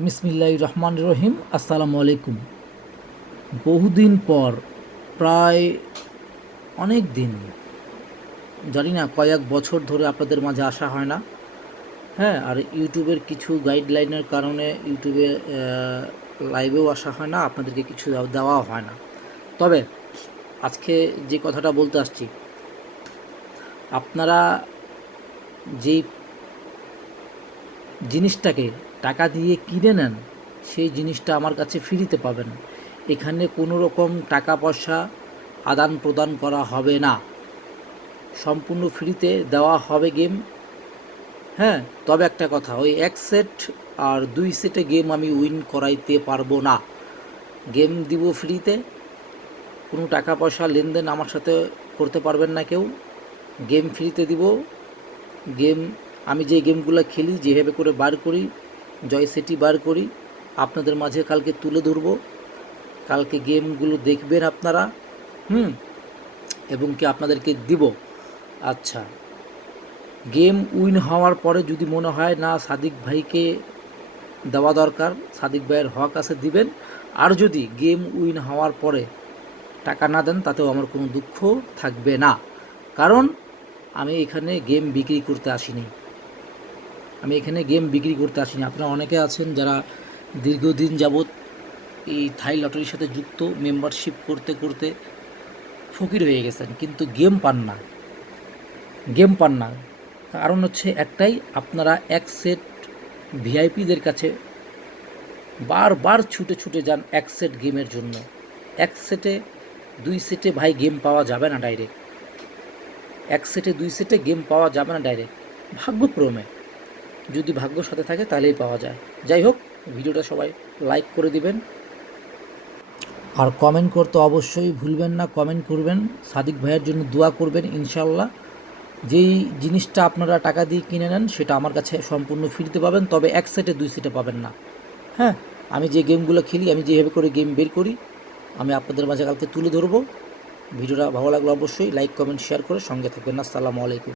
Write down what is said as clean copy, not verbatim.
বিসমিল্লাহির রহমানির রহিম। আসসালামু আলাইকুম। বহুদিন পর, প্রায় অনেক দিন, জানি না কয়েক বছর ধরে আপনাদের মাঝে আসা হয় না। হ্যাঁ, আর ইউটিউবের কিছু গাইডলাইনের কারণে ইউটিউবে লাইভেও আসা হয় না, আপনাদেরকে কিছু দেওয়াও হয় না। তবে আজকে যে কথাটা বলতে আসছি, আপনারা যেই জিনিসটাকে টাকা দিয়ে কিনে নেন, সেই জিনিসটা আমার কাছে ফ্রিতে পাবেন। এখানে কোনো রকম টাকা পয়সা আদান প্রদান করা হবে না, সম্পূর্ণ ফ্রিতে দেওয়া হবে গেম। হ্যাঁ, তবে একটা কথা, ওই এক সেট আর 2 সেটে গেম আমি উইন করাইতে পারবো না। গেম দিব ফ্রিতে, কোনো টাকা পয়সা লেনদেন আমার সাথে করতে পারবেন না কেউ। গেম ফ্রিতে দিব। গেম আমি যে গেমগুলো খেলি, যেভাবে করে বার করি, জয় সেটি বার করি, আপনাদের মাঝে কালকে তুলে ধরবো। কালকে গেমগুলো দেখবেন আপনারা। হুম, এবং কি আপনাদেরকে দিব। আচ্ছা, গেম উইন হওয়ার পরে যদি মনে হয় না সাদিক ভাইকে দেওয়া দরকার, সাদিক ভাইয়ের হক আছে, দিবেন। আর যদি গেম উইন হওয়ার পরে টাকা না দেন, তাতেও আমার কোনো দুঃখ থাকবে না। কারণ আমি এখানে গেম বিক্রি করতে আসিনি। আপনারা অনেকে আছেন যারা দীর্ঘদিন যাবৎ এই থাই লটারির সাথে যুক্ত, মেম্বারশিপ করতে করতে ফকির হয়ে গেছেন, কিন্তু গেম পান না। কারণ হচ্ছে একটাই, আপনারা এক সেট ভিআইপিদের কাছে বারবার ছুটে ছুটে যান এক সেট গেমের জন্য। এক সেটে 2 সেটে ভাই গেম পাওয়া যাবে না ডাইরেক্ট। এক সেটে 2 সেটে গেম পাওয়া যাবে না ডাইরেক্ট, ভাগ্যক্রমে। যদি ভাগ্য সাথে থাকে তাহলেই পাওয়া যায়। যাই হোক, ভিডিওটা সবাই লাইক করে দিবেন, আর কমেন্ট করতে অবশ্যই ভুলবেন না। কমেন্ট করবেন, সাদিক ভাইয়ের জন্য দোয়া করবেন। ইনশাল্লাহ যেই জিনিসটা আপনারা টাকা দিয়ে কিনে নেন, সেটা আমার কাছে সম্পূর্ণ ফ্রিতে পাবেন, তবে এক সেটে 2 সেটে পাবেন না। হ্যাঁ, আমি যে গেমগুলো খেলি, আমি যেভাবে করে গেম বের করি, আমি আপনাদের মাঝে কালকে তুলে ধরবো। ভিডিওটা ভালো লাগলে অবশ্যই লাইক, কমেন্ট, শেয়ার করে সঙ্গে থাকবেন। আসসালামু আলাইকুম।